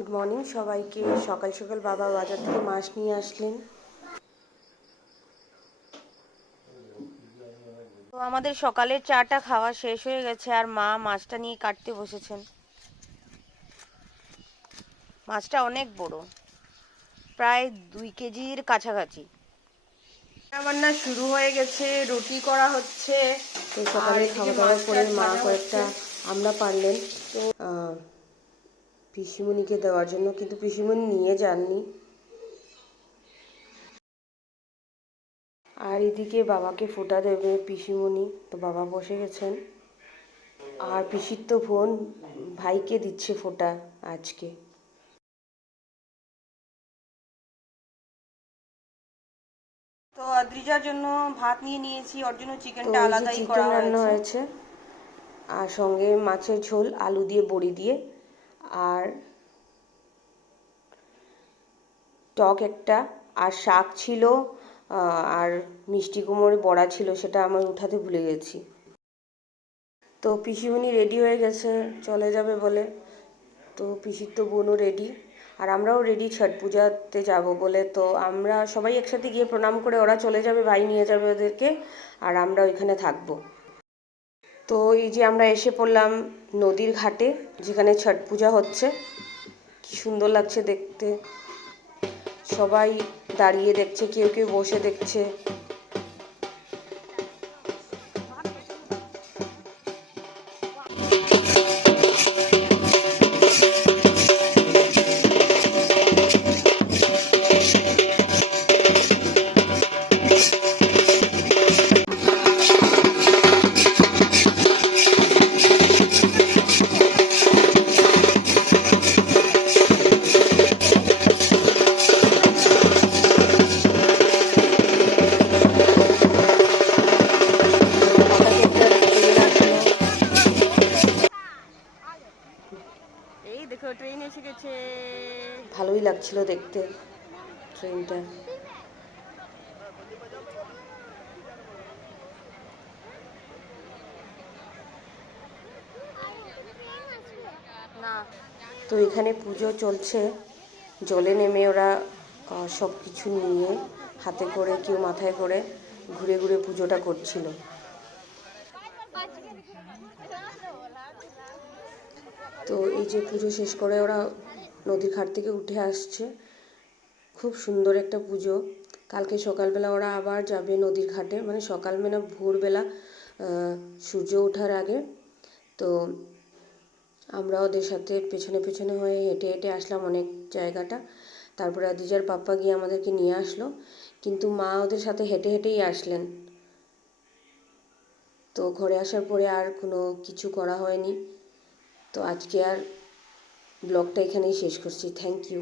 Good morning সবাইকে। সকাল সকাল বাবা বাজার থেকে মাছ নিয়ে আসলেন। তো আমাদের সকালের চাটা খাওয়া শেষ হয়ে গেছে আর মা মাছটা নিয়ে কাটতে বসেছেন। মাছটা অনেক বড়, প্রায় 2 কেজির কাছাকাছি। রান্না শুরু হয়ে গেছে, রুটি করা হচ্ছে। তো সকালে খাওয়া দাওয়া করে মা কয়েকটা আমরা পারলেন পিসিমণিকে দেওয়ার জন্য, কিন্তু পিসিমণি নিয়ে যাননি। আর এদিকে বাবাকে ফোঁটা দেবে পিসিমণি, তো বাবা বসে গেছেন। আর পিসির তো বোন ভাইকে দিচ্ছে ফোঁটা আজকে। তো আদ্রিজার জন্য ভাত নিয়ে নিয়েছি, ওর জন্য চিকেনটা আলাদাই করা রান্না হয়েছে। আর সঙ্গে মাছের ঝোল, আলু দিয়ে বড়ি দিয়ে, আর টক একটা, আর শাক ছিল, আর মিষ্টি কুমড়োর বড়া ছিল, সেটা আমার উঠাতে ভুলে গেছি। তো পিসিমণি রেডি হয়ে গেছে, চলে যাবে বলে। তো পিসির তো বোনও রেডি, আর আমরাও রেডি ছট পূজাতে যাব বলে। তো আমরা সবাই একসাথে গিয়ে প্রণাম করে ওরা চলে যাবে, ভাই নিয়ে যাবে ওদেরকে, আর আমরা ওইখানে থাকবো। তো এই যে আমরা এসে পড়লাম নদীর ঘাটে, যেখানে ছট পূজা হচ্ছে। কি সুন্দর লাগছে দেখতে, সবাই দাঁড়িয়ে দেখছে, কেউ কেউ বসে দেখছে। এই দেখো ট্রেন এসে গেছে, ভালোই লাগছিল দেখতে ট্রেনটা। তো এখানে পুজো চলছে, জলে নেমে ওরা সব কিছু নিয়ে হাতে করে, কেউ মাথায় করে ঘুরে ঘুরে পুজোটা করছিল। তো এই যে পুজো শেষ করে ওরা নদীর ঘাট থেকে উঠে আসছে। খুব সুন্দর একটা পুজো। কালকে সকালবেলা ওরা আবার যাবে নদীর ঘাটে, মানে সকালবেলা ভোরবেলা সূর্য ওঠার আগে। তো আমরা ওদের সাথে পেছনে পেছনে হয়ে হেঁটে হেঁটে আসলাম অনেক জায়গাটা। তারপরে আদিজার পাপ্পা গিয়ে আমাদেরকে নিয়ে আসলো, কিন্তু মা ওদের সাথে হেঁটে হেঁটেই আসলেন। তো ঘরে আসার পরে আর কোনো কিছু করা হয়নি। তো আজকে আর ব্লগটা এখানেই শেষ করছি। Thank you.